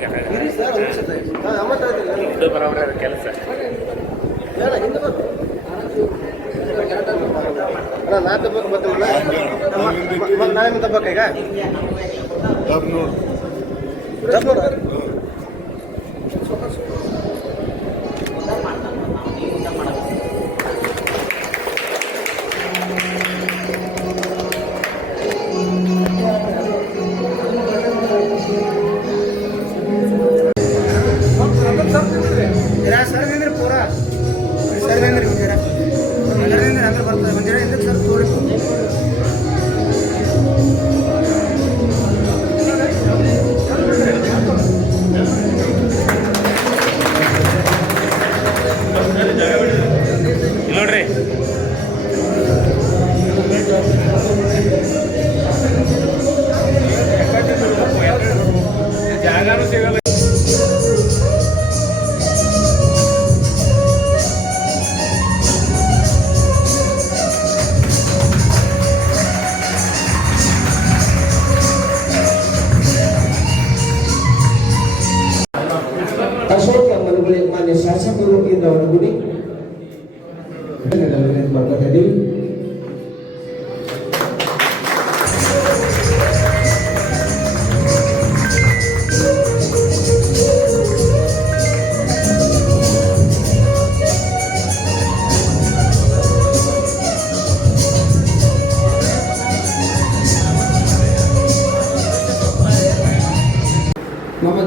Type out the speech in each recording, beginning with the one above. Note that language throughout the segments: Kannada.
ಈಗ ಇರಿ ಸರ್ ಒಂದು ನಿಮಿಷ ತಾಯಿ. ಹಾ, ಅಮೌಂಟ್ ಆಯ್ತಲ್ಲ? ಇದು ಬರೋಬ್ರ ಕೆಲಸ ಬಾ. ಅಣ್ಣ, ನಾ ಗೊತ್ತಿಲ್ಲ ಮತ್ತೆ ನಾಳೆ ತಗೋಬೇಕು ಈಗ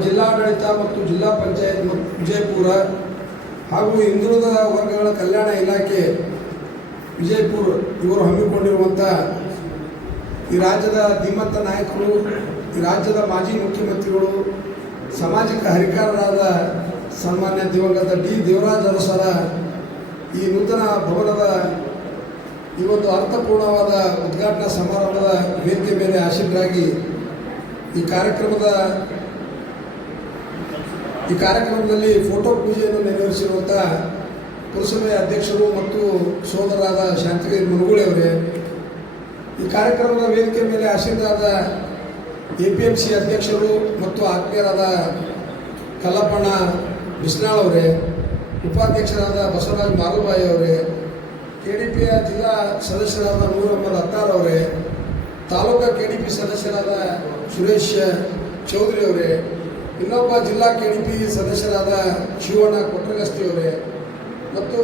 ಜಿಲ್ಲಾಡಳಿತ ಮತ್ತು ಜಿಲ್ಲಾ ಪಂಚಾಯತ್ ಮತ್ತು ವಿಜಯಪುರ ಹಾಗೂ ಹಿಂದುಳಿದ ವರ್ಗಗಳ ಕಲ್ಯಾಣ ಇಲಾಖೆ ವಿಜಯಪುರ ಇವರು ಹಮ್ಮಿಕೊಂಡಿರುವಂಥ ಈ ರಾಜ್ಯದ ಧೀಮಂತ ನಾಯಕರು, ಈ ರಾಜ್ಯದ ಮಾಜಿ ಮುಖ್ಯಮಂತ್ರಿಗಳು, ಸಾಮಾಜಿಕ ಹರಿಕಾರರಾದ ಸನ್ಮಾನ್ಯ ದಿವಂಗತ ಡಿ. ದೇವರಾಜ್ ಅರಸರ ಈ ನೂತನ ಭವನದ ಈ ಒಂದು ಅರ್ಥಪೂರ್ಣವಾದ ಉದ್ಘಾಟನಾ ಸಮಾರಂಭದ ವೇದಿಕೆ ಮೇಲೆ ಆಶೀನರಾಗಿ ಈ ಕಾರ್ಯಕ್ರಮದ ಈ ಕಾರ್ಯಕ್ರಮದಲ್ಲಿ ಫೋಟೋ ಪೂಜೆಯನ್ನು ನೆರವೇರಿಸಿರುವಂಥ ಪುರಸಭೆ ಅಧ್ಯಕ್ಷರು ಮತ್ತು ಸೋದರಾದ ಶಾಂತಿಗಿರಿ ಮುರುಗುಳಿ ಅವರೇ. ಈ ಕಾರ್ಯಕ್ರಮದ ವೇದಿಕೆ ಮೇಲೆ ಆಶೀರ್ವಾದ ಎ ಪಿ ಎಂ ಸಿ ಅಧ್ಯಕ್ಷರು ಮತ್ತು ಆತ್ಮೀಯರಾದ ಕಲ್ಲಪ್ಪಣ್ಣ ಬಿಸ್ನಾಳ್ ಅವರೇ, ಉಪಾಧ್ಯಕ್ಷರಾದ ಬಸವರಾಜ್ ಮಾರುಬಾಯಿ ಅವರೇ ಕೆ ಡಿ ಪಿಯ ಜಿಲ್ಲಾ ಸದಸ್ಯರಾದ ನೂರ್ ಅಹಮದ್ ಅತ್ತಾರ್ ಅವರೇ, ತಾಲೂಕಾ ಕೆ ಡಿ ಪಿ ಸದಸ್ಯರಾದ ಸುರೇಶ್ ಚೌಧರಿ ಅವರೇ ಇನ್ನೊಬ್ಬ ಜಿಲ್ಲಾ ಕೆ ಡಿ ಪಿ ಸದಸ್ಯರಾದ ಶಿವಣ್ಣ ಕೊಟ್ರಗಸ್ತಿ ಅವರೇ ಮತ್ತು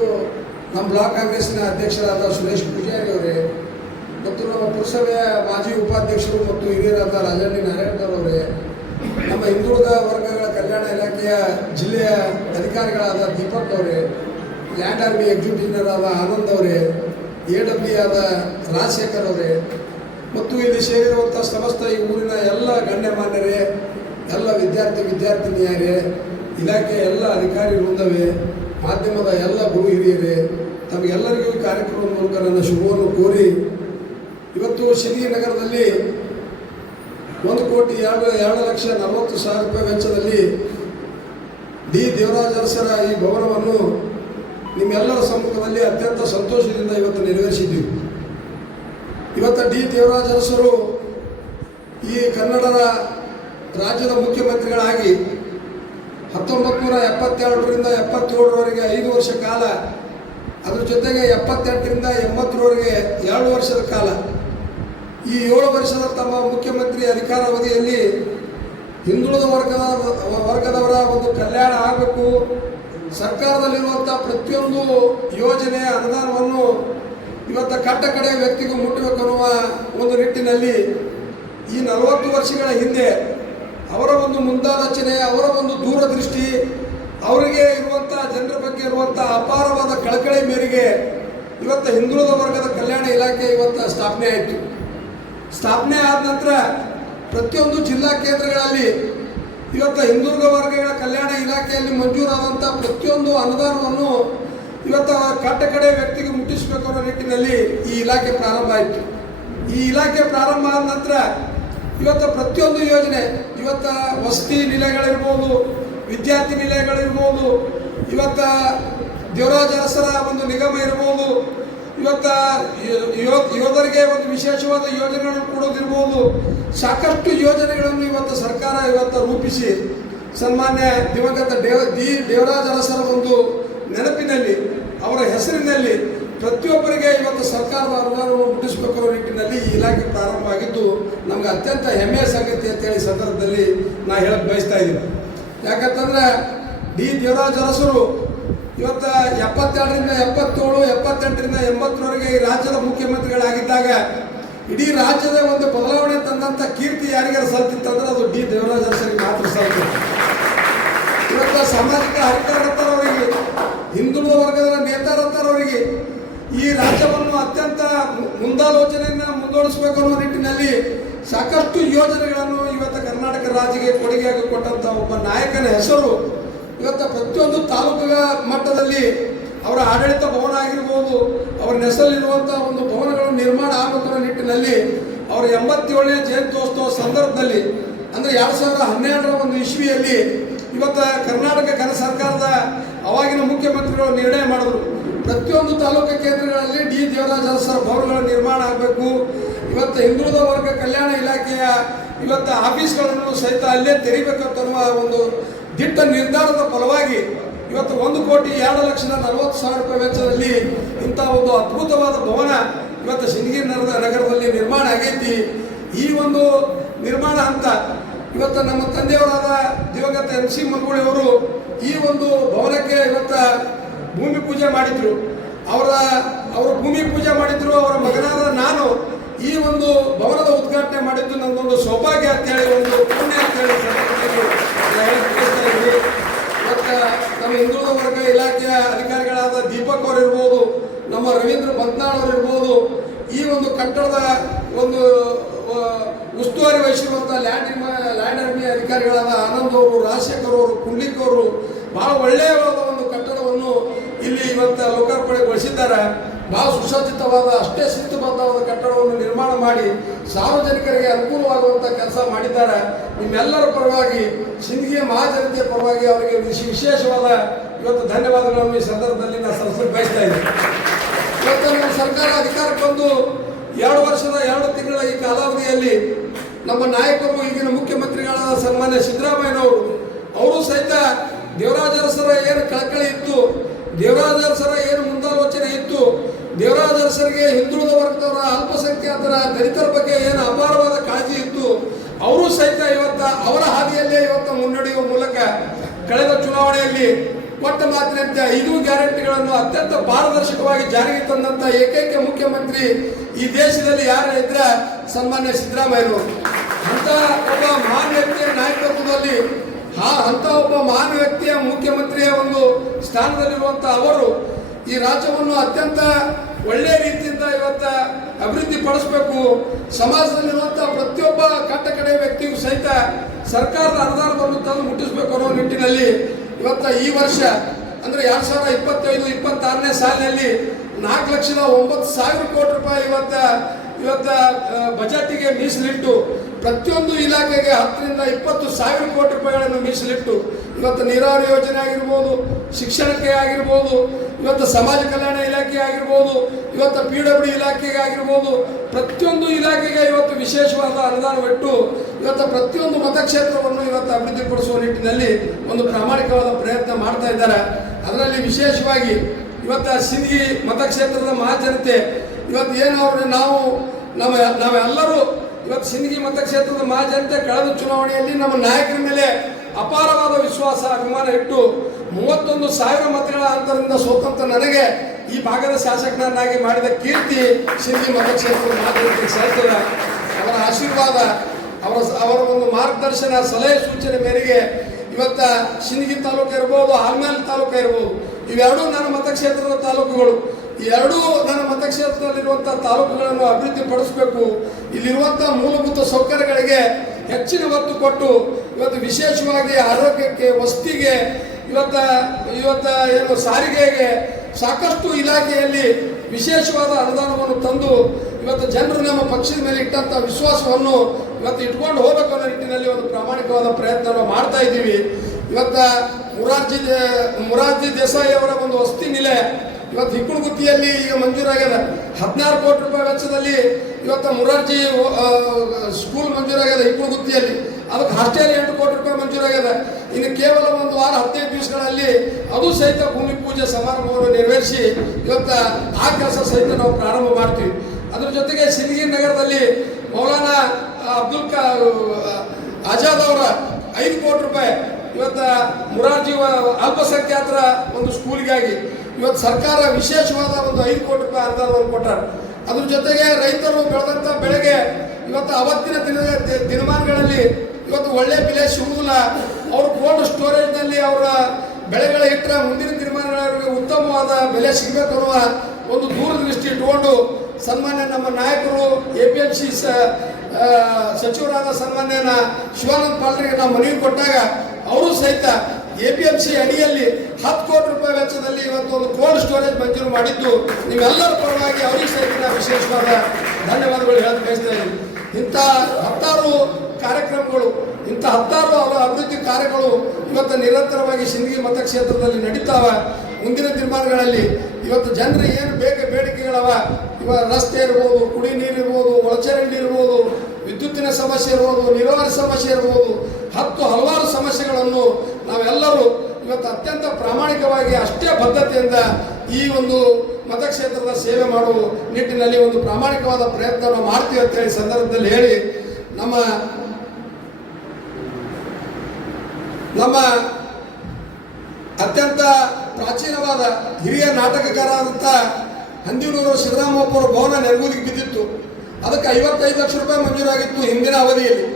ನಮ್ಮ ಬ್ಲಾಕ್ ಕಾಂಗ್ರೆಸ್ನ ಅಧ್ಯಕ್ಷರಾದ ಸುರೇಶ್ ಪೂಜಾರಿ ಅವರೇ ಮತ್ತು ನಮ್ಮ ಪುರಸಭೆಯ ಮಾಜಿ ಉಪಾಧ್ಯಕ್ಷರು ಮತ್ತು ಹಿರಿಯರಾದ ರಾಜಣ್ಣಿ ಅವರೇ, ನಮ್ಮ ಹಿಂದುಳಿದ ವರ್ಗಗಳ ಕಲ್ಯಾಣ ಇಲಾಖೆಯ ಜಿಲ್ಲೆಯ ಅಧಿಕಾರಿಗಳಾದ ದೀಪಕ್ ಅವರೇ, ಲ್ಯಾಂಡ್ ಆರ್ಮಿ ಎಕ್ಸಿಕ್ಯೂಟಿವ್ ಆದ ಆನಂದ್ ಅವರೇ, ಎ ಡಬ್ಲ್ಯೂ ಆದ ರಾಜಶೇಖರ್ ಅವರೇ, ಮತ್ತು ಇಲ್ಲಿ ಸೇರಿರುವಂಥ ಸಮಸ್ತ ಈ ಊರಿನ ಎಲ್ಲ ಗಣ್ಯಮಾನ್ಯರೇ ವಿದ್ಯಾರ್ಥಿ ವಿದ್ಯಾರ್ಥಿನಿಯರೇ, ಇಲಾಖೆ ಎಲ್ಲ ಅಧಿಕಾರಿ ವೃಂದವೇ ಮಾಧ್ಯಮದ ಎಲ್ಲ ಗುರು ಹಿರಿಯರೇ, ತಮಗೆಲ್ಲರಿಗೂ ಈ ಕಾರ್ಯಕ್ರಮದ ಮೂಲಕ ನನ್ನ ಶುಭವನ್ನು ಕೋರಿ, ಇವತ್ತು ಶ್ರೀನಗರದಲ್ಲಿ ಒಂದು ಕೋಟಿ ಎರಡು ಎರಡು ಲಕ್ಷ ನಲವತ್ತು ಸಾವಿರ ರೂಪಾಯಿ ವೆಚ್ಚದಲ್ಲಿ ಡಿ. ದೇವರಾಜ ಅರಸರ ಈ ಭವನವನ್ನು ನಿಮ್ಮೆಲ್ಲರ ಸಮ್ಮುಖದಲ್ಲಿ ಅತ್ಯಂತ ಸಂತೋಷದಿಂದ ಇವತ್ತು ನೆರವೇರಿಸಿದ್ದೀವಿ. ಇವತ್ತು ಡಿ. ದೇವರಾಜ ಅರಸರು ಈ ಕನ್ನಡದ ರಾಜ್ಯದ ಮುಖ್ಯಮಂತ್ರಿಗಳಾಗಿ ಹತ್ತೊಂಬತ್ತು ನೂರ ಎಪ್ಪತ್ತೆರಡರಿಂದ ಎಪ್ಪತ್ತೇಳರವರೆಗೆ ಐದು ವರ್ಷ ಕಾಲ, ಅದ್ರ ಜೊತೆಗೆ ಎಪ್ಪತ್ತೆಂಟರಿಂದ ಎಂಬತ್ತರವರೆಗೆ ಎರಡು ವರ್ಷದ ಕಾಲ. ಈ ಏಳು ವರ್ಷದ ತಮ್ಮ ಮುಖ್ಯಮಂತ್ರಿ ಅಧಿಕಾರಾವಧಿಯಲ್ಲಿ ಹಿಂದುಳಿದ ವರ್ಗದ ವರ್ಗದವರ ಒಂದು ಕಲ್ಯಾಣ ಆಗಬೇಕು. ಸರ್ಕಾರದಲ್ಲಿರುವಂಥ ಪ್ರತಿಯೊಂದು ಯೋಜನೆ ಅನುದಾನವನ್ನು ಇವತ್ತು ಕಟ್ಟ ಕಡೆ ವ್ಯಕ್ತಿಗೂ ಮುಟ್ಟಬೇಕು ಅನ್ನುವ ಒಂದು ನಿಟ್ಟಿನಲ್ಲಿ ಈ ನಲವತ್ತು ವರ್ಷಗಳ ಹಿಂದೆ ಅವರ ಒಂದು ಮುಂದಾಲೋಚನೆ, ಅವರ ಒಂದು ದೂರದೃಷ್ಟಿ, ಅವರಿಗೆ ಇರುವಂಥ ಜನರ ಬಗ್ಗೆ ಇರುವಂಥ ಅಪಾರವಾದ ಕಳಕಳಿ ಮೇರೆಗೆ ಇವತ್ತು ಹಿಂದುಳಿದ ವರ್ಗದ ಕಲ್ಯಾಣ ಇಲಾಖೆ ಇವತ್ತು ಸ್ಥಾಪನೆ ಆಯಿತು. ಸ್ಥಾಪನೆ ಆದ ನಂತರ ಪ್ರತಿಯೊಂದು ಜಿಲ್ಲಾ ಕೇಂದ್ರಗಳಲ್ಲಿ ಇವತ್ತು ಹಿಂದುಳಿದ ವರ್ಗಗಳ ಕಲ್ಯಾಣ ಇಲಾಖೆಯಲ್ಲಿ ಮಂಜೂರಾದಂಥ ಪ್ರತಿಯೊಂದು ಅನುದಾನವನ್ನು ಇವತ್ತು ಕಟ್ಟ ಕಡೆ ವ್ಯಕ್ತಿಗೆ ಮುಟ್ಟಿಸಬೇಕು ಅನ್ನೋ ನಿಟ್ಟಿನಲ್ಲಿ ಈ ಇಲಾಖೆ ಪ್ರಾರಂಭ ಆಯಿತು. ಈ ಇಲಾಖೆ ಪ್ರಾರಂಭ ಆದ ನಂತರ ಇವತ್ತು ಪ್ರತಿಯೊಂದು ಯೋಜನೆ ಇವತ್ತ ವಸತಿ ನಿಲಯಗಳಿರ್ಬೋದು, ವಿದ್ಯಾರ್ಥಿ ನಿಲಯಗಳಿರ್ಬೋದು, ಇವತ್ತ ದೇವರಾಜ ಅರಸರ ಒಂದು ನಿಗಮ ಇರ್ಬೋದು, ಇವತ್ತ ಯೋಧರಿಗೆ ಒಂದು ವಿಶೇಷವಾದ ಯೋಜನೆಗಳನ್ನು ಕೊಡೋದಿರ್ಬೋದು, ಸಾಕಷ್ಟು ಯೋಜನೆಗಳನ್ನು ಇವತ್ತು ಸರ್ಕಾರ ಇವತ್ತು ರೂಪಿಸಿ, ಸನ್ಮಾನ್ಯ ದಿವಂಗತ ದೇವ, ದಿ ದೇವರಾಜ ಅರಸರ ಒಂದು ನೆನಪಿನಲ್ಲಿ, ಅವರ ಹೆಸರಿನಲ್ಲಿ ಪ್ರತಿಯೊಬ್ಬರಿಗೆ ಇವತ್ತು ಸರ್ಕಾರದ ಅನುದಾನವನ್ನು ಮುಟ್ಟಿಸಬೇಕು ನಿಟ್ಟಿನಲ್ಲಿ ಈ ಇಲಾಖೆ ಪ್ರಾರಂಭವಾಗಿದ್ದು ನಮ್ಗೆ ಅತ್ಯಂತ ಹೆಮ್ಮೆಯ ಸಂಗತಿ ಅಂತೇಳಿ ಸಂದರ್ಭದಲ್ಲಿ ನಾ ಹೇಳಕ್ ಬಯಸ್ತಾ ಇದ್ದೀನಿ. ಯಾಕಂತಂದ್ರೆ ಡಿ. ದೇವರಾಜ ಅರಸರು ಇವತ್ತು ಎಪ್ಪತ್ತೆರಡರಿಂದ ಎಪ್ಪತ್ತೇಳು, ಎಪ್ಪತ್ತೆಂಟರಿಂದ ಎಂಬತ್ತರವರೆಗೆ ಈ ರಾಜ್ಯದ ಮುಖ್ಯಮಂತ್ರಿಗಳಾಗಿದ್ದಾಗ ಇಡೀ ರಾಜ್ಯದ ಒಂದು ಬದಲಾವಣೆ ತಂದಂಥ ಕೀರ್ತಿ ಯಾರಿಗಾರು ಸಲ್ತಿತ್ತಂದ್ರೆ ಅದು ಡಿ. ದೇವರಾಜ ಅರಸರಿಗೆ ಮಾತ್ರ ಸಲ್ತಿತ್ತು ಇವತ್ತು ಸಾಮಾಜಿಕ ಹರಿಕಾರರವರಿಗೆ ಹಿಂದುಳಿದ ವರ್ಗದ ನೇತಾರತ್ತರವರಿಗೆ ಈ ರಾಜ್ಯವನ್ನು ಅತ್ಯಂತ ಮುಂದಾಲೋಚನೆಯನ್ನು ಮುಂದುವರಿಸಬೇಕು ಅನ್ನೋ ನಿಟ್ಟಿನಲ್ಲಿ ಸಾಕಷ್ಟು ಯೋಜನೆಗಳನ್ನು ಇವತ್ತು ಕರ್ನಾಟಕ ರಾಜ್ಯಕ್ಕೆ ಕೊಡುಗೆಯಾಗಿ ಕೊಟ್ಟಂತ ಒಬ್ಬ ನಾಯಕನ ಹೆಸರು ಇವತ್ತು ಪ್ರತಿಯೊಂದು ತಾಲೂಕು ಮಟ್ಟದಲ್ಲಿ ಅವರ ಆಡಳಿತ ಭವನ ಆಗಿರ್ಬೋದು, ಅವರ ನೆಸಲಿರುವಂಥ ಒಂದು ಭವನಗಳನ್ನು ನಿರ್ಮಾಣ ಅನ್ನೋ ನಿಟ್ಟಿನಲ್ಲಿ ಅವರ ಎಂಬತ್ತೇಳನೇ ಜಯಂತ್ಯೋತ್ಸವ ಸಂದರ್ಭದಲ್ಲಿ, ಅಂದರೆ ಎರಡು ಸಾವಿರದ ಹನ್ನೆರಡರ ಒಂದು ಇಸ್ವಿಯಲ್ಲಿ ಇವತ್ತು ಕರ್ನಾಟಕ ಕರ್ನ ಸರ್ಕಾರದ ಅವಾಗಿನ ಮುಖ್ಯಮಂತ್ರಿಗಳು ನಿರ್ಣಯ ಮಾಡಿದ್ರು. ಪ್ರತಿಯೊಂದು ತಾಲೂಕು ಕೇಂದ್ರಗಳಲ್ಲಿ ಡಿ ದೇವರಾಜ ಅರಸರ ಭವನಗಳ ನಿರ್ಮಾಣ ಆಗಬೇಕು. ಇವತ್ತು ಹಿಂದುಳಿದ ವರ್ಗ ಕಲ್ಯಾಣ ಇಲಾಖೆಯ ಇವತ್ತು ಆಫೀಸ್ಗಳನ್ನು ಸಹಿತ ಅಲ್ಲೇ ತೆರಿಬೇಕಂತನ್ನುವ ಒಂದು ದಿಟ್ಟ ನಿರ್ಧಾರದ ಫಲವಾಗಿ ಇವತ್ತು ಒಂದು ಕೋಟಿ ಎರಡು ಲಕ್ಷದ ನಲವತ್ತು ಸಾವಿರ ರೂಪಾಯಿ ವೆಚ್ಚದಲ್ಲಿ ಇಂಥ ಒಂದು ಅದ್ಭುತವಾದ ಭವನ ಇವತ್ತು ಸಿಂದಗಿ ನಗರದ ನಗರದಲ್ಲಿ ನಿರ್ಮಾಣ ಆಗೈತಿ. ಈ ಒಂದು ನಿರ್ಮಾಣ ಹಂತ ಇವತ್ತು ನಮ್ಮ ತಂದೆಯವರಾದ ದಿವಂಗತ ಎಂ ಸಿ ಮನಗೂಳಿ ಅವರು ಈ ಒಂದು ಭವನಕ್ಕೆ ಇವತ್ತ ಭೂಮಿ ಪೂಜೆ ಮಾಡಿದ್ರು. ಅವರ, ಅವರು ಭೂಮಿ ಪೂಜೆ ಮಾಡಿದ್ರು, ಅವರ ಮಗನಾದ ನಾನು ಈ ಒಂದು ಭವನದ ಉದ್ಘಾಟನೆ ಮಾಡಿದ್ದು ನನ್ನೊಂದು ಸೌಭಾಗ್ಯ ಅಂತೇಳಿ ಒಂದು ಪುಣ್ಯ ಅಂತೇಳಿ ಹೇಳಿ ಮತ್ತು ನಮ್ಮ ಹಿಂದುಳಿದ ವರ್ಗ ಇಲಾಖೆಯ ಅಧಿಕಾರಿಗಳಾದ ದೀಪಕ್ ಅವರು ಇರ್ಬೋದು, ನಮ್ಮ ರವೀಂದ್ರ ಬಂತ್ನಾಳ್ ಅವರು ಇರ್ಬೋದು, ಈ ಒಂದು ಕಟ್ಟಡದ ಒಂದು ಉಸ್ತುವಾರಿ ವಹಿಸಿರುವಂಥ ಲ್ಯಾಂಡ್ ಲ್ಯಾಂಡ್ ಅರ್ಮಿ ಅಧಿಕಾರಿಗಳಾದ ಆನಂದ್ ಅವರು, ರಾಜಶೇಖರ್ ಅವರು ಕುಂಡಿಕ್ ಅವರು, ಬಹಳ ಒಳ್ಳೆಯ ಒಂದು ಇಲ್ಲಿ ಇವತ್ತು ಲೋಕಾರ್ಪಣೆಗೊಳಿಸಿದ್ದಾರೆ. ಬಹಳ ಸುಸಜ್ಜಿತವಾದ, ಅಷ್ಟೇ ಸಿದ್ಧಬದ್ಧವಾದ ಕಟ್ಟಡವನ್ನು ನಿರ್ಮಾಣ ಮಾಡಿ ಸಾರ್ವಜನಿಕರಿಗೆ ಅನುಕೂಲವಾಗುವಂಥ ಕೆಲಸ ಮಾಡಿದ್ದಾರೆ. ನಿಮ್ಮೆಲ್ಲರ ಪರವಾಗಿ ಸಿಂಧಿಗೆ ಮಹಾಜನತೆಯ ಪರವಾಗಿ ಅವರಿಗೆ ವಿಶ್- ವಿಶೇಷವಾದ ಇವತ್ತು ಧನ್ಯವಾದಗಳನ್ನು ಈ ಸಂದರ್ಭದಲ್ಲಿ ನಾನು ಸಲ್ಲಿಸಲು ಬಯಸ್ತಾ ಇದ್ದೀನಿ. ಇವತ್ತು ನಮ್ಮ ಸರ್ಕಾರ ಅಧಿಕಾರಕ್ಕೆ ಬಂದು ಎರಡು ವರ್ಷದ, ಎರಡು ತಿಂಗಳ ಈ ಕಾಲಾವಧಿಯಲ್ಲಿ ನಮ್ಮ ನಾಯಕರು, ಈಗಿನ ಮುಖ್ಯಮಂತ್ರಿಗಳಾದ ಸನ್ಮಾನ್ಯ ಸಿದ್ದರಾಮಯ್ಯನವರು, ಅವರು ಸಹಿತ ದೇವರಾಜ ಅರಸರ ಏನು ಕಳಕಳಿ ಇತ್ತು ದೇವರಾಜ ಅರಸರ ಏನು ಮುಂದಾಲೋಚನೆ ಇತ್ತು? ದೇವರಾಜ ಅರಸರಿಗೆ ಹಿಂದುಳಿದ ವರ್ಗದವರ ಅಲ್ಪಸಂಖ್ಯಾತರ ದಲಿತರ ಬಗ್ಗೆ ಏನು ಅಪಾರವಾದ ಕಾಳಜಿ ಇತ್ತು? ಅವರು ಸಹಿತ ಇವತ್ತ ಅವರ ಹಾದಿಯಲ್ಲೇ ಇವತ್ತ ಮುನ್ನಡೆಯುವ ಮೂಲಕ ಕಳೆದ ಚುನಾವಣೆಯಲ್ಲಿ ಕೊಟ್ಟ ಮಾತಿನಂತೆ ಐದು ಗ್ಯಾರಂಟಿಗಳನ್ನು ಅತ್ಯಂತ ಪಾರದರ್ಶಕವಾಗಿ ಜಾರಿಗೆ ತಂದಂತ ಏಕೈಕ ಮುಖ್ಯಮಂತ್ರಿ ಈ ದೇಶದಲ್ಲಿ ಯಾರು ಇದ್ರೆ ಸನ್ಮಾನ್ಯ ಸಿದ್ದರಾಮಯ್ಯರು ಅಂತ ಒಬ್ಬ ಮಹಾನ್ ವ್ಯಕ್ತಿಯ ನಾಯಕತ್ವದಲ್ಲಿ ಆ ಅಂತ ಒಬ್ಬ ಮಹಾನ್ ವ್ಯಕ್ತಿಯ ಮುಖ್ಯಮಂತ್ರಿಯ ಒಂದು ಸ್ಥಾನದಲ್ಲಿರುವಂತ ಅವರು ಈ ರಾಜ್ಯವನ್ನು ಅತ್ಯಂತ ಒಳ್ಳೆಯ ರೀತಿಯಿಂದ ಇವತ್ತ ಅಭಿವೃದ್ಧಿ ಪಡಿಸಬೇಕು. ಸಮಾಜದಲ್ಲಿರುವಂಥ ಪ್ರತಿಯೊಬ್ಬ ಕಟ್ಟ ಕಡೆ ವ್ಯಕ್ತಿಗೂ ಸಹಿತ ಸರ್ಕಾರದ ಅನುದಾನವನ್ನು ತಂದು ಮುಟ್ಟಿಸಬೇಕು ಅನ್ನೋ ನಿಟ್ಟಿನಲ್ಲಿ ಇವತ್ತ ಈ ವರ್ಷ, ಅಂದ್ರೆ ಎರಡ್ ಸಾವಿರದ ಇಪ್ಪತ್ತೈದು, ಇಪ್ಪತ್ತಾರನೇ ಸಾಲಿನಲ್ಲಿ ನಾಲ್ಕು ಲಕ್ಷದ ಒಂಬತ್ತು ಸಾವಿರ ಕೋಟಿ ರೂಪಾಯಿ ಇವತ್ತ ಇವತ್ತ ಬಜೆಟ್ಗೆ ಮೀಸಲಿಟ್ಟು ಪ್ರತಿಯೊಂದು ಇಲಾಖೆಗೆ ಹತ್ತರಿಂದ ಇಪ್ಪತ್ತು ಸಾವಿರ ಕೋಟಿ ರೂಪಾಯಿಗಳನ್ನು ಮೀಸಲಿಟ್ಟು, ಇವತ್ತು ನೀರಾವರಿ ಯೋಜನೆ ಆಗಿರ್ಬೋದು, ಶಿಕ್ಷಣಕ್ಕೆ ಆಗಿರ್ಬೋದು, ಇವತ್ತು ಸಮಾಜ ಕಲ್ಯಾಣ ಇಲಾಖೆ ಆಗಿರ್ಬೋದು, ಇವತ್ತು ಪಿ ಡಬ್ಲ್ಯೂ ಇಲಾಖೆಗೆ ಆಗಿರ್ಬೋದು, ಪ್ರತಿಯೊಂದು ಇಲಾಖೆಗೆ ಇವತ್ತು ವಿಶೇಷವಾದ ಅನುದಾನವಿಟ್ಟು, ಇವತ್ತು ಪ್ರತಿಯೊಂದು ಮತಕ್ಷೇತ್ರವನ್ನು ಇವತ್ತು ಅಭಿವೃದ್ಧಿಪಡಿಸುವ ನಿಟ್ಟಿನಲ್ಲಿ ಒಂದು ಪ್ರಾಮಾಣಿಕವಾದ ಪ್ರಯತ್ನ ಮಾಡ್ತಾ ಇದ್ದಾರೆ. ಅದರಲ್ಲಿ ವಿಶೇಷವಾಗಿ ಇವತ್ತು ಸಿದ್ಧಿ ಮತಕ್ಷೇತ್ರದ ಮಹಾಜನತೆ, ಇವತ್ತು ಏನು ನಾವು ನಮ್ಮ ನಾವೆಲ್ಲರೂ ಇವತ್ತು ಸಿಂದಗಿ ಮತಕ್ಷೇತ್ರದ ಮಹಾಜನತೆ ಕಳೆದ ಚುನಾವಣೆಯಲ್ಲಿ ನಮ್ಮ ನಾಯಕರ ಮೇಲೆ ಅಪಾರವಾದ ವಿಶ್ವಾಸ, ಅಭಿಮಾನ ಇಟ್ಟು ಮೂವತ್ತೊಂದು ಸಾವಿರ ಮತಗಳ ಅಂತರದಿಂದ ಸೋತಂತ ನನಗೆ ಈ ಭಾಗದ ಶಾಸಕನನ್ನಾಗಿ ಮಾಡಿದ ಕೀರ್ತಿ ಸಿಂದಗಿ ಮತಕ್ಷೇತ್ರದ ಮಹಾಜನತೆಗೆ ಸೇರ್ತದೆ ಅವರ ಆಶೀರ್ವಾದ, ಅವರ ಅವರ ಒಂದು ಮಾರ್ಗದರ್ಶನ, ಸಲಹೆ ಸೂಚನೆ ಮೇರೆಗೆ ಇವತ್ತ ಸಿಂದಗಿ ತಾಲೂಕು ಇರ್ಬೋದು, ಹಾಲ್ಮೇಲ್ ತಾಲೂಕು ಇರ್ಬೋದು, ಇವೆರಡೂ ನನ್ನ ಮತಕ್ಷೇತ್ರದ ತಾಲೂಕುಗಳು. ಎರಡೂ ನನ್ನ ಮತಕ್ಷೇತ್ರದಲ್ಲಿರುವಂಥ ತಾಲೂಕುಗಳನ್ನು ಅಭಿವೃದ್ಧಿ ಪಡಿಸಬೇಕು. ಇಲ್ಲಿರುವಂಥ ಮೂಲಭೂತ ಸೌಕರ್ಯಗಳಿಗೆ ಹೆಚ್ಚಿನ ಒತ್ತು ಕೊಟ್ಟು ಇವತ್ತು ವಿಶೇಷವಾಗಿ ಆರೋಗ್ಯಕ್ಕೆ, ವಸತಿಗೆ, ಇವತ್ತ ಇವತ್ತ ಏನು ಸಾರಿಗೆಗೆ ಸಾಕಷ್ಟು ಇಲಾಖೆಯಲ್ಲಿ ವಿಶೇಷವಾದ ಅನುದಾನವನ್ನು ತಂದು ಇವತ್ತು ಜನರು ನಮ್ಮ ಪಕ್ಷದ ಮೇಲೆ ಇಟ್ಟಂತ ವಿಶ್ವಾಸವನ್ನು ಇವತ್ತು ಇಟ್ಕೊಂಡು ಹೋಗಬೇಕು ಅನ್ನೋ ನಿಟ್ಟಿನಲ್ಲಿ ಒಂದು ಪ್ರಾಮಾಣಿಕವಾದ ಪ್ರಯತ್ನವನ್ನು ಮಾಡ್ತಾ ಇದ್ದೀವಿ. ಇವತ್ತ ಮುರಾರ್ಜಿ ಮುರಾರ್ಜಿ ದೇಸಾಯಿ ಅವರ ಒಂದು ವಸತಿ ನಿಲಯ ಇವತ್ತು ಹಿಕ್ಕುಳಗುತ್ತಿಯಲ್ಲಿ ಈಗ ಮಂಜೂರಾಗ್ಯದ ಹದಿನಾರು ಕೋಟಿ ರೂಪಾಯಿ ವೆಚ್ಚದಲ್ಲಿ ಇವತ್ತು ಮುರಾರ್ಜಿ ಸ್ಕೂಲ್ ಮಂಜೂರಾಗ್ಯದ ಹಿಕ್ಕುಳಗುತ್ತಿಯಲ್ಲಿ. ಅದಕ್ಕೆ ಹಾಸ್ಟೆಲ್ ಎಂಟು ಕೋಟಿ ರೂಪಾಯಿ ಮಂಜೂರಾಗ್ಯದ. ಇನ್ನು ಕೇವಲ ಒಂದು ವಾರ ಹದಿನೈದು ದಿವಸಗಳಲ್ಲಿ ಅದು ಸಹಿತ ಭೂಮಿ ಪೂಜೆ ಸಮಾರಂಭವನ್ನು ನೆರವೇರಿಸಿ ಇವತ್ತ ಆ ಕೆಲಸ ಸಹಿತ ನಾವು ಪ್ರಾರಂಭ ಮಾಡ್ತೀವಿ. ಅದ್ರ ಜೊತೆಗೆ ಸಿಂದಗಿ ನಗರದಲ್ಲಿ ಮೌಲಾನಾ ಅಬ್ದುಲ್ ಕಾ ಆಜಾದ್ ಅವರ ಐದು ಕೋಟಿ ರೂಪಾಯಿ ಇವತ್ತ ಮುರಾರ್ಜಿ ಅಲ್ಪಸಂಖ್ಯಾತರ ಒಂದು ಸ್ಕೂಲ್ಗಾಗಿ ಇವತ್ತು ಸರ್ಕಾರ ವಿಶೇಷವಾದ ಒಂದು ಐದು ಕೋಟಿ ರೂಪಾಯಿ ಅನುದಾನವನ್ನು ಕೊಟ್ಟಾರೆ. ಅದ್ರ ಜೊತೆಗೆ ರೈತರು ಬೆಳೆದಂಥ ಬೆಳೆಗೆ ಇವತ್ತು ಅವತ್ತಿನ ದಿನ ದಿನಮಾನಗಳಲ್ಲಿ ಇವತ್ತು ಒಳ್ಳೆ ಬೆಲೆ ಸಿಗುವುದಿಲ್ಲ. ಅವರು ಕೋಲ್ಡ್ ಸ್ಟೋರೇಜ್ನಲ್ಲಿ ಅವರ ಬೆಳೆಗಳ ಇಟ್ಟರೆ ಮುಂದಿನ ದಿನಮಾನಗಳಿಗೆ ಉತ್ತಮವಾದ ಬೆಲೆ ಸಿಗಬೇಕು ಅನ್ನುವ ಒಂದು ದೂರದೃಷ್ಟಿ ಇಟ್ಕೊಂಡು ಸನ್ಮಾನ್ಯ ನಮ್ಮ ನಾಯಕರು ಎ ಪಿ ಎಂ ಸಿ ಸಚಿವರಾದ ಸನ್ಮಾನ್ಯನ ಶಿವಾನಂದ ಪಾಲ್ರಿಗೆ ನಾವು ಮನವಿ ಕೊಟ್ಟಾಗ, ಅವರು ಸಹಿತ ಎ ಪಿ ಎಂ ಸಿ ಅಡಿಯಲ್ಲಿ ಹತ್ತು ಕೋಟಿ ರೂಪಾಯಿ ವೆಚ್ಚದಲ್ಲಿ ಇವತ್ತು ಒಂದು ಕೋಲ್ಡ್ ಸ್ಟೋರೇಜ್ ಮಂಜೂರು ಮಾಡಿದ್ದು, ನೀವೆಲ್ಲರ ಪರವಾಗಿ ಅವರಿಗೆ ಸಹಿತ ವಿಶೇಷವಾದ ಧನ್ಯವಾದಗಳು ಹೇಳಕ್ ಬಯಸ್ತಾ ಇದ್ದೀನಿ. ಇಂಥ ಹತ್ತಾರು ಕಾರ್ಯಕ್ರಮಗಳು, ಇಂಥ ಹತ್ತಾರು ಅವರ ಅಭಿವೃದ್ಧಿ ಕಾರ್ಯಗಳು ಇವತ್ತು ನಿರಂತರವಾಗಿ ಸಿಂದಗಿ ಮತಕ್ಷೇತ್ರದಲ್ಲಿ ನಡೀತಾವ. ಮುಂದಿನ ದಿನಮಾನಗಳಲ್ಲಿ ಇವತ್ತು ಜನರಿಗೆ ಏನು ಬೇಗ ಬೇಡಿಕೆಗಳವ, ಇವ ರಸ್ತೆ ಇರ್ಬೋದು ಕುಡಿ ನೀರು ಇರ್ಬೋದು, ಒಳಚರಂಡಿ ಇರ್ಬೋದು, ವಿದ್ಯುತ್ತಿನ ಸಮಸ್ಯೆ ಇರ್ಬೋದು, ನೀರಾವರಿ ಸಮಸ್ಯೆ ಇರ್ಬೋದು ಹತ್ತು ಹಲವಾರು ಸಮಸ್ಯೆಗಳನ್ನು ನಾವೆಲ್ಲರೂ ಇವತ್ತು ಅತ್ಯಂತ ಪ್ರಾಮಾಣಿಕವಾಗಿ ಅಷ್ಟೇ ಬದ್ಧತೆಯಿಂದ ಈ ಒಂದು ಮತಕ್ಷೇತ್ರದ ಸೇವೆ ಮಾಡುವ ನಿಟ್ಟಿನಲ್ಲಿ ಒಂದು ಪ್ರಾಮಾಣಿಕವಾದ ಪ್ರಯತ್ನವನ್ನು ಮಾಡ್ತೀವಿ ಅಂತ ಹೇಳಿ ಸಂದರ್ಭದಲ್ಲಿ ಹೇಳಿ, ನಮ್ಮ ನಮ್ಮ ಅತ್ಯಂತ ಪ್ರಾಚೀನವಾದ ಹಿರಿಯ ನಾಟಕಕಾರರಾದಂಥ ಹಂದಿನೂರು ಸಿದ್ದರಾಮಪ್ಪ ಅವರ ಭವನ ನೆರಗುದಿಗೆ ಬಿದ್ದಿತ್ತು. ಅದಕ್ಕೆ ಐವತ್ತೈದು ಲಕ್ಷ ರೂಪಾಯಿ ಮಂಜೂರಾಗಿತ್ತು ಹಿಂದಿನ ಅವಧಿಯಲ್ಲಿ.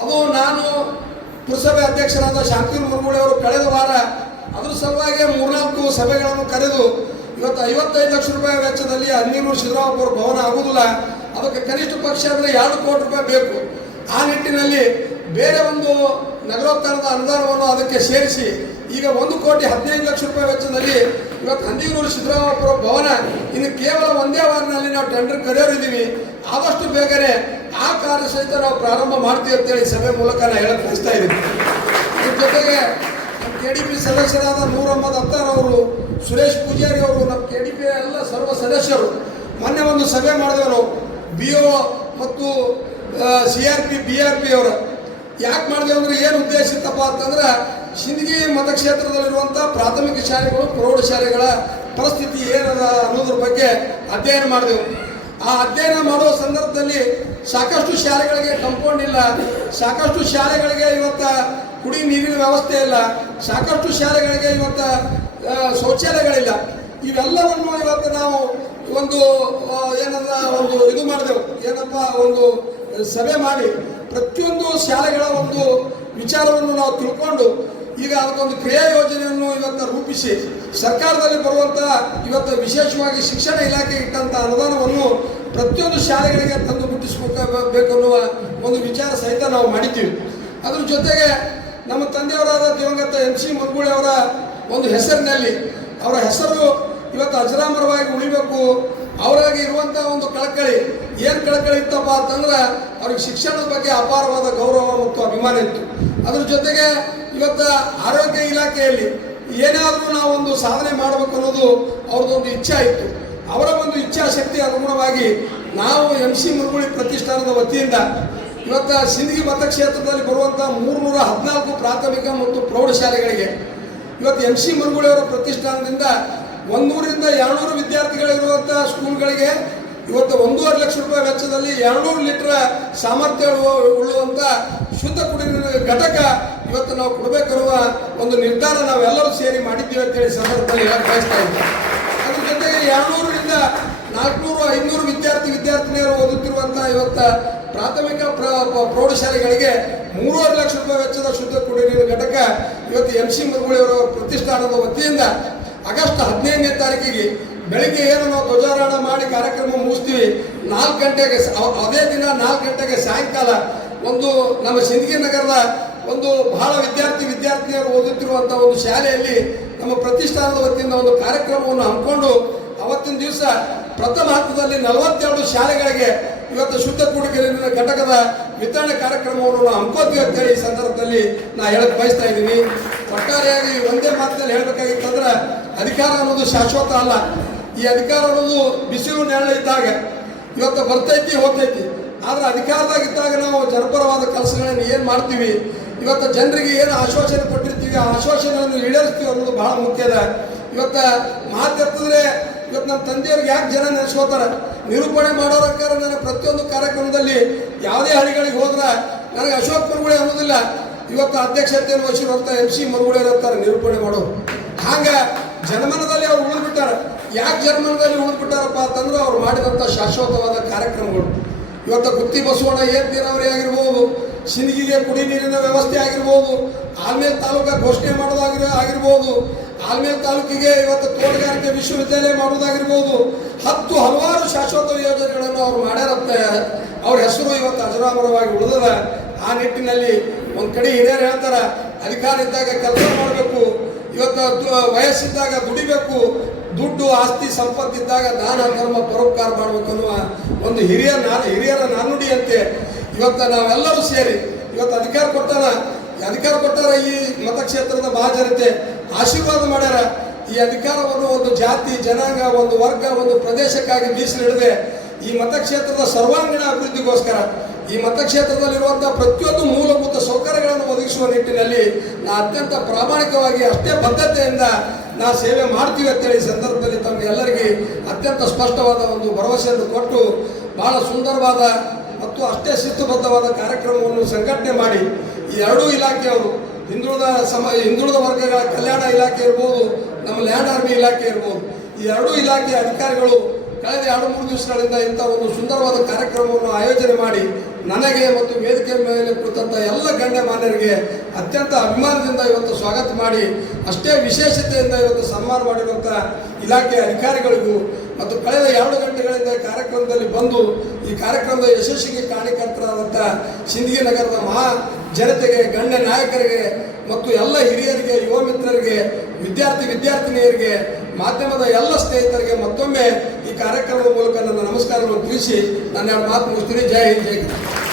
ಅದು ನಾನು ಪುರಸಭೆ ಅಧ್ಯಕ್ಷರಾದ ಶಾಂತಿ ಮುರುಗುಳಿ ಅವರು ಕಳೆದ ವಾರ ಅದರ ಸಲುವಾಗಿ ಮೂರ್ನಾಲ್ಕು ಸಭೆಗಳನ್ನು ಕರೆದು ಇವತ್ತು ಐವತ್ತೈದು ಲಕ್ಷ ರೂಪಾಯಿ ವೆಚ್ಚದಲ್ಲಿ ಹದಿನೂರು ಸಿದ್ದರಾಮಪ್ಪ ಅವರ ಭವನ ಆಗುವುದಿಲ್ಲ ಅದಕ್ಕೆ ಕನಿಷ್ಠ ಪಕ್ಷ ಅಂದರೆ ಎರಡು ಕೋಟಿ ರೂಪಾಯಿ ಬೇಕು. ಆ ನಿಟ್ಟಿನಲ್ಲಿ ಬೇರೆ ಒಂದು ನಗರೋತ್ಥಾನದ ಅನುದಾನವನ್ನು ಅದಕ್ಕೆ ಸೇರಿಸಿ ಈಗ ಒಂದು ಕೋಟಿ ಹದಿನೈದು ಲಕ್ಷ ರೂಪಾಯಿ ವೆಚ್ಚದಲ್ಲಿ ಇವತ್ತು ಹಂದಿಗೂರು ಸಿದ್ದರಾಮಪುರ ಭವನ ಇನ್ನು ಕೇವಲ ಒಂದೇ ವಾರದಲ್ಲಿ ನಾವು ಟೆಂಡರ್ ಕರೆಯೋರಿದ್ದೀವಿ. ಆದಷ್ಟು ಬೇಗನೆ ಆ ಕಾರ್ಯ ಸಹಿತ ನಾವು ಪ್ರಾರಂಭ ಮಾಡ್ತೀವಿ ಅಂತೇಳಿ ಸಭೆ ಮೂಲಕ ನಾನು ಹೇಳಕ್ ಬಯಸ್ತಾ ಇದ್ದೀನಿ ಜೊತೆಗೆ ನಮ್ಮ ಕೆ ಡಿ ಪಿ ಸದಸ್ಯರಾದ ನೂರ್ ಅತ್ತಾರ್ ಅವರು, ಸುರೇಶ್ ಪೂಜಾರಿ ಅವರು, ನಮ್ಮ ಕೆ ಡಿ ಪಿ ಎಲ್ಲ ಸರ್ವ ಸದಸ್ಯರು, ಮೊನ್ನೆ ಒಂದು ಸಭೆ ಮಾಡಿದವರು ಬಿ ಒ ಮತ್ತು C R P B R P ಅವರು. ಯಾಕೆ ಮಾಡಿದೆ ಅಂದ್ರೆ ಏನು ಉದ್ದೇಶ ಇತ್ತಪ್ಪ ಅಂತಂದ್ರೆ ಸಿಂದಗಿ ಮತಕ್ಷೇತ್ರದಲ್ಲಿರುವಂಥ ಪ್ರಾಥಮಿಕ ಶಾಲೆಗಳು ಪ್ರೌಢಶಾಲೆಗಳ ಪರಿಸ್ಥಿತಿ ಏನದ ಅನ್ನೋದ್ರ ಬಗ್ಗೆ ಅಧ್ಯಯನ ಮಾಡಿದೆವು. ಆ ಅಧ್ಯಯನ ಮಾಡುವ ಸಂದರ್ಭದಲ್ಲಿ ಸಾಕಷ್ಟು ಶಾಲೆಗಳಿಗೆ ಕಂಪೌಂಡ್ ಇಲ್ಲ. ಸಾಕಷ್ಟು ಶಾಲೆಗಳಿಗೆ ಇವತ್ತ ಕುಡಿ ನೀರಿನ ವ್ಯವಸ್ಥೆ ಇಲ್ಲ. ಸಾಕಷ್ಟು ಶಾಲೆಗಳಿಗೆ ಇವತ್ತ ಶೌಚಾಲಯಗಳಿಲ್ಲ. ಇವೆಲ್ಲವನ್ನು ಇವತ್ತು ನಾವು ಒಂದು ಏನಂದ್ರ ಒಂದು ಇದು ಮಾಡಿದೆವು. ಏನಪ್ಪ, ಒಂದು ಸಭೆ ಮಾಡಿ ಪ್ರತಿಯೊಂದು ಶಾಲೆಗಳ ಒಂದು ವಿಚಾರವನ್ನು ನಾವು ತಿಳ್ಕೊಂಡು ಈಗ ಅದಕ್ಕೊಂದು ಕ್ರಿಯಾ ಯೋಜನೆಯನ್ನು ಇವತ್ತು ರೂಪಿಸಿ ಸರ್ಕಾರದಲ್ಲಿ ಬರುವಂತ ಇವತ್ತು ವಿಶೇಷವಾಗಿ ಶಿಕ್ಷಣ ಇಲಾಖೆ ಇಟ್ಟಂತ ಅನುದಾನವನ್ನು ಪ್ರತಿಯೊಂದು ಶಾಲೆಗಳಿಗೆ ತಂದು ಮುಟ್ಟಿಸಬೇಕು ಅನ್ನುವ ಒಂದು ವಿಚಾರ ಸಹಿತ ನಾವು ಮಾಡಿದ್ದೀವಿ. ಅದ್ರ ಜೊತೆಗೆ ನಮ್ಮ ತಂದೆಯವರಾದ ದಿವಂಗತ ಎಂ ಸಿ ಮನ್ಗುಳಿ ಅವರ ಒಂದು ಹೆಸರಿನಲ್ಲಿ ಅವರ ಹೆಸರು ಇವತ್ತು ಅಜರಾಮರವಾಗಿ ಉಳಿಬೇಕು. ಅವರಾಗಿ ಇರುವಂತ ಒಂದು ಕಳಕಳಿ ಏನ್ ಕಳಕಳಿ ಇತ್ತಪ್ಪ ಅಂತಂದ್ರೆ ಅವ್ರಿಗೆ ಶಿಕ್ಷಣದ ಬಗ್ಗೆ ಅಪಾರವಾದ ಗೌರವ ಮತ್ತು ಅಭಿಮಾನ ಇತ್ತು. ಅದ್ರ ಜೊತೆಗೆ ಇವತ್ತ ಆರೋಗ್ಯ ಇಲಾಖೆಯಲ್ಲಿ ಏನಾದರೂ ನಾವು ಒಂದು ಸಾಧನೆ ಮಾಡಬೇಕು ಅನ್ನೋದು ಅವ್ರದ್ದೊಂದು ಇಚ್ಛೆ ಇತ್ತು ಅವರ ಒಂದು ಇಚ್ಛಾಶಕ್ತಿ ಅನುಗುಣವಾಗಿ ನಾವು ಎಂ ಸಿ ಮುರುಗುಳಿ ಪ್ರತಿಷ್ಠಾನದ ವತಿಯಿಂದ ಇವತ್ತು ಸಿಂದಗಿ ಮತಕ್ಷೇತ್ರದಲ್ಲಿ ಬರುವಂಥ ಮೂರ್ನೂರ ಹದಿನಾಲ್ಕು ಪ್ರಾಥಮಿಕ ಮತ್ತು ಪ್ರೌಢಶಾಲೆಗಳಿಗೆ ಇವತ್ತು ಎಂ ಸಿ ಮುರುಗುಳಿಯವರ ಪ್ರತಿಷ್ಠಾನದಿಂದ ಒಂದೂರಿಂದ ಎರಡ್ನೂರು ವಿದ್ಯಾರ್ಥಿಗಳಿರುವಂಥ ಸ್ಕೂಲ್ಗಳಿಗೆ ಇವತ್ತು ಒಂದೂವರೆ ಲಕ್ಷ ರೂಪಾಯಿ ವೆಚ್ಚದಲ್ಲಿ ಎರಡ್ನೂರು ಲೀಟರ್ ಸಾಮರ್ಥ್ಯ ಉಳ್ಳುವ- ಉಳ್ಳುವಂಥ ಶುದ್ಧ ಕುಡಿಯುವ ಘಟಕ ಇವತ್ತು ನಾವು ಕೊಡಬೇಕಿರುವ ಒಂದು ನಿರ್ಧಾರ ನಾವೆಲ್ಲರೂ ಸೇರಿ ಮಾಡಿದ್ದೀವಿ ಅಂತೇಳಿ ಸಂದರ್ಭದಲ್ಲಿ ಹೇಳಕ್ ಬಯಸ್ತಾ ಇದ್ದೀವಿ ಅದ್ರ ಜೊತೆಗೆ ಎರಡ್ನೂರರಿಂದ ನಾಲ್ಕುನೂರು ಐನೂರು ವಿದ್ಯಾರ್ಥಿ, ವಿದ್ಯಾರ್ಥಿನಿಯರು ಓದುತ್ತಿರುವಂಥ ಇವತ್ತು ಪ್ರಾಥಮಿಕ ಪ್ರ- ಪ್ರೌಢಶಾಲೆಗಳಿಗೆ ಮೂರುವರೆ ಲಕ್ಷ ರೂಪಾಯಿ ವೆಚ್ಚದ ಶುದ್ಧ ಕುಡಿಯುವ ನೀರಿನ ಘಟಕ ಇವತ್ತು ಎಂ ಸಿ ಮುರುಗುಳಿಯವರ ಪ್ರತಿಷ್ಠಾನದ ವತಿಯಿಂದ ಆಗಸ್ಟ್ ಹದಿನೈದನೇ ತಾರೀಕಿಗೆ ಬೆಳಿಗ್ಗೆ ಏನು ನಾವು ಧ್ವಜಾರೋಹಣ ಮಾಡಿ ಕಾರ್ಯಕ್ರಮ ಮುಗಿಸ್ತೀವಿ. ನಾಲ್ಕು ಗಂಟೆಗೆ ಅದೇ ದಿನ ನಾಲ್ಕು ಗಂಟೆಗೆ ಸಾಯಂಕಾಲ ಒಂದು ನಮ್ಮ ಸಿಂದಗಿ ನಗರದ ಒಂದು ಬಹಳ ವಿದ್ಯಾರ್ಥಿ ವಿದ್ಯಾರ್ಥಿನಿಯರು ಓದುತ್ತಿರುವಂಥ ಒಂದು ಶಾಲೆಯಲ್ಲಿ ನಮ್ಮ ಪ್ರತಿಷ್ಠಾನದ ವತಿಯಿಂದ ಒಂದು ಕಾರ್ಯಕ್ರಮವನ್ನು ಹಮ್ಮಿಕೊಂಡು ಅವತ್ತಿನ ದಿವಸ ಪ್ರಥಮ ಹಂತದಲ್ಲಿ ನಲವತ್ತೆರಡು ಶಾಲೆಗಳಿಗೆ ಇವತ್ತು ಶುದ್ಧ ನೀರಿನ ಘಟಕದ ವಿತರಣೆ ಕಾರ್ಯಕ್ರಮವನ್ನು ನಾವು ಹಮ್ಮಿಕೋತೀವಿ ಅಂತೇಳಿ ಈ ಸಂದರ್ಭದಲ್ಲಿ ನಾ ಹೇಳಕ್ ಬಯಸ್ತಾ ಇದ್ದೀನಿ. ಒಟ್ಟಾರೆಯಾಗಿ ಒಂದೇ ಮಾತಿನಲ್ಲಿ ಹೇಳಬೇಕಾಗಿತ್ತಂದ್ರೆ ಅಧಿಕಾರ ಅನ್ನೋದು ಶಾಶ್ವತ ಅಲ್ಲ. ಈ ಅಧಿಕಾರ ಅನ್ನೋದು ಬಿಸಿಲು ನೆರಳು ಇದ್ದಾಗ ಇವತ್ತು ಬರ್ತೈತಿ, ಹೋಗ್ತೈತಿ. ಆದ್ರೆ ಅಧಿಕಾರದಾಗ ಇದ್ದಾಗ ನಾವು ಜನಪರವಾದ ಕೆಲಸಗಳನ್ನು ಏನು ಮಾಡ್ತೀವಿ? ಇವತ್ತು ಜನರಿಗೆ ಏನು ಆಶ್ವಾಸನೆ ಕೊಟ್ಟಿರ್ತೀವಿ, ಆ ಆಶ್ವಾಸನೆಯನ್ನು ಈಡೇರಿಸ್ತೀವಿ ಅನ್ನೋದು ಬಹಳ ಮುಖ್ಯ ಇದೆ ಇವತ್ತು ಮಾತಾಡ್ತಿದ್ರೆ ಇವತ್ತು ನಮ್ಮ ತಂದೆಯವ್ರಿಗೆ ಯಾಕೆ ಜನ ನೆನೆಸ್ಕೋತಾರೆ? ನಿರೂಪಣೆ ಮಾಡೋರಕ್ಕಾರ ನಾನು ಪ್ರತಿಯೊಂದು ಕಾರ್ಯಕ್ರಮದಲ್ಲಿ ಯಾವುದೇ ಹಳ್ಳಿಗಳಿಗೆ ಹೋದ್ರೆ ನನಗೆ ಅಶೋಕ್ ಮರುಗುಳೆ ಅನ್ನೋದಿಲ್ಲ. ಇವತ್ತು ಅಧ್ಯಕ್ಷತೆಯನ್ನು ವಹಿಸಿರುವಂಥ ಎಂ ಸಿ ಮರುಗುಳೆ ಇರ್ತಾರೆ ನಿರೂಪಣೆ ಮಾಡೋರು. ಹಾಗೆ ಜನಮನದಲ್ಲಿ ಅವ್ರು ಉಳಿದ್ಬಿಟ್ಟಾರ. ಯಾಕೆ ಜನಮನದಲ್ಲಿ ಉಳಿದ್ಬಿಟ್ಟಾರಪ್ಪ ಅಂತಂದ್ರೆ ಅವ್ರು ಮಾಡಿದಂಥ ಶಾಶ್ವತವಾದ ಕಾರ್ಯಕ್ರಮಗಳು. ಇವತ್ತು ಗುತ್ತಿ ಬಸವಣ್ಣ ಏರ್ ನೀರಾವರಿ ಆಗಿರ್ಬೋದು ಸಿಂದಗಿಗೆ ಕುಡಿ ನೀರಿನ ವ್ಯವಸ್ಥೆ ಆಗಿರ್ಬೋದು, ಆಲ್ಮೇಲ್ ತಾಲೂಕ ಘೋಷಣೆ ಮಾಡೋದಾಗಿರ, ಆಗಿರ್ಬೋದು, ಆಲ್ಮೇಲ್ ತಾಲೂಕಿಗೆ ಇವತ್ತು ತೋಟಗಾರಿಕೆ ವಿಶ್ವವಿದ್ಯಾಲಯ ಮಾಡೋದಾಗಿರ್ಬೋದು, ಹತ್ತು ಹಲವಾರು ಶಾಶ್ವತ ಯೋಜನೆಗಳನ್ನು ಅವ್ರು ಮಾಡ್ಯಾರತ್ತೆ ಅವ್ರ ಹೆಸರು ಇವತ್ತು ಅಜರಾಮರವಾಗಿ ಉಳಿದದ. ಆ ನಿಟ್ಟಿನಲ್ಲಿ ಒಂದು ಕಡೆ ಹಿರಿಯರು ಹೇಳ್ತಾರ ಅಧಿಕಾರ ಇದ್ದಾಗ ಕೆಲಸ ಮಾಡಬೇಕು, ಇವತ್ತು ವಯಸ್ಸಿದ್ದಾಗ ದುಡಿಬೇಕು ದುಡ್ಡು, ಆಸ್ತಿ ಸಂಪತ್ತಿದ್ದಾಗ ದಾನ ಧರ್ಮ ಪರೋಪಕಾರ ಮಾಡಬೇಕು ಅನ್ನುವ ಒಂದು ಹಿರಿಯ ನಾನು, ಹಿರಿಯರ ನಾನುಡಿಯಂತೆ ಇವತ್ತು ನಾವೆಲ್ಲರೂ ಸೇರಿ, ಇವತ್ತು ಅಧಿಕಾರ ಕೊಟ್ಟಾರ ಅಧಿಕಾರ ಕೊಟ್ಟಾರ ಈ ಮತಕ್ಷೇತ್ರದ ಮಹಾಜನತೆ ಆಶೀರ್ವಾದ ಮಾಡ್ಯಾರ. ಈ ಅಧಿಕಾರವನ್ನು ಒಂದು ಜಾತಿ, ಜನಾಂಗ, ಒಂದು ವರ್ಗ, ಒಂದು ಪ್ರದೇಶಕ್ಕಾಗಿ ಮೀಸಲಿಡದೆ ಈ ಮತಕ್ಷೇತ್ರದ ಸರ್ವಾಂಗೀಣ ಅಭಿವೃದ್ಧಿಗೋಸ್ಕರ, ಈ ಮತಕ್ಷೇತ್ರದಲ್ಲಿರುವಂತಹ ಪ್ರತಿಯೊಂದು ಮೂಲಭೂತ ಸೌಕರ್ಯಗಳನ್ನು ಒದಗಿಸುವ ನಿಟ್ಟಿನಲ್ಲಿ ನಾ ಅತ್ಯಂತ ಪ್ರಾಮಾಣಿಕವಾಗಿ ಅಷ್ಟೇ ಬದ್ಧತೆಯಿಂದ ನಾ ಸೇವೆ ಮಾಡ್ತೀವಿ ಅಂತೇಳಿ ಈ ಸಂದರ್ಭದಲ್ಲಿ ತಮಗೆಲ್ಲರಿಗೆ ಅತ್ಯಂತ ಸ್ಪಷ್ಟವಾದ ಒಂದು ಭರವಸೆಯನ್ನು ಕೊಟ್ಟು ಬಹಳ ಸುಂದರವಾದ ಮತ್ತು ಅಷ್ಟೇ ಶಿಸ್ತುಬದ್ಧವಾದ ಕಾರ್ಯಕ್ರಮವನ್ನು ಸಂಘಟನೆ ಮಾಡಿ ಈ ಎರಡೂ ಇಲಾಖೆಯವರು, ಹಿಂದುಳಿದ ಸಮ, ಹಿಂದುಳಿದ ವರ್ಗಗಳ ಕಲ್ಯಾಣ ಇಲಾಖೆ ಇರ್ಬೋದು, ನಮ್ಮ ಲ್ಯಾಂಡ್ ಆರ್ಮಿ ಇಲಾಖೆ ಇರ್ಬೋದು, ಈ ಎರಡೂ ಇಲಾಖೆಯ ಅಧಿಕಾರಿಗಳು ಕಳೆದ ಎರಡು, ಮೂರು ದಿವಸಗಳಿಂದ ಇಂಥ ಒಂದು ಸುಂದರವಾದ ಕಾರ್ಯಕ್ರಮವನ್ನು ಆಯೋಜನೆ ಮಾಡಿ ನನಗೆ ಮತ್ತು ವೇದಿಕೆ ಮೇಲೆ ಕುಳಿತಂಥ ಎಲ್ಲ ಗಣ್ಯಮಾನ್ಯರಿಗೆ ಅತ್ಯಂತ ಅಭಿಮಾನದಿಂದ ಇವತ್ತು ಸ್ವಾಗತ ಮಾಡಿ, ಅಷ್ಟೇ ವಿಶೇಷತೆಯಿಂದ ಇವತ್ತು ಸನ್ಮಾನ ಮಾಡಿರುವಂಥ ಇಲಾಖೆ ಅಧಿಕಾರಿಗಳಿಗೂ ಮತ್ತು ಕಳೆದ ಎರಡು ಗಂಟೆಗಳಿಂದ ಕಾರ್ಯಕ್ರಮದಲ್ಲಿ ಬಂದು ಈ ಕಾರ್ಯಕ್ರಮದ ಯಶಸ್ಸಿಗೆ ಕಾರಣಕರ್ತರಾದಂಥ ಸಿಂದಗಿ ನಗರದ ಮಹಾ ಜನತೆಗೆ, ಗಣ್ಯ ನಾಯಕರಿಗೆ ಮತ್ತು ಎಲ್ಲ ಹಿರಿಯರಿಗೆ, ಯುವ ಮಿತ್ರರಿಗೆ, ವಿದ್ಯಾರ್ಥಿ ವಿದ್ಯಾರ್ಥಿನಿಯರಿಗೆ, ಮಾಧ್ಯಮದ ಎಲ್ಲ ಸ್ನೇಹಿತರಿಗೆ ಮತ್ತೊಮ್ಮೆ ಕಾರ್ಯಕ್ರಮದ ಮೂಲಕ ನನ್ನ ನಮಸ್ಕಾರವನ್ನು ತಿಳಿಸಿ ನನ್ನ ಎರಡು ಮಾತು ಮುಗಿಸ್ತೀನಿ ಜೈ ಹಿಂದ್ ಜೈ ಕರ್ನಾಟಕ.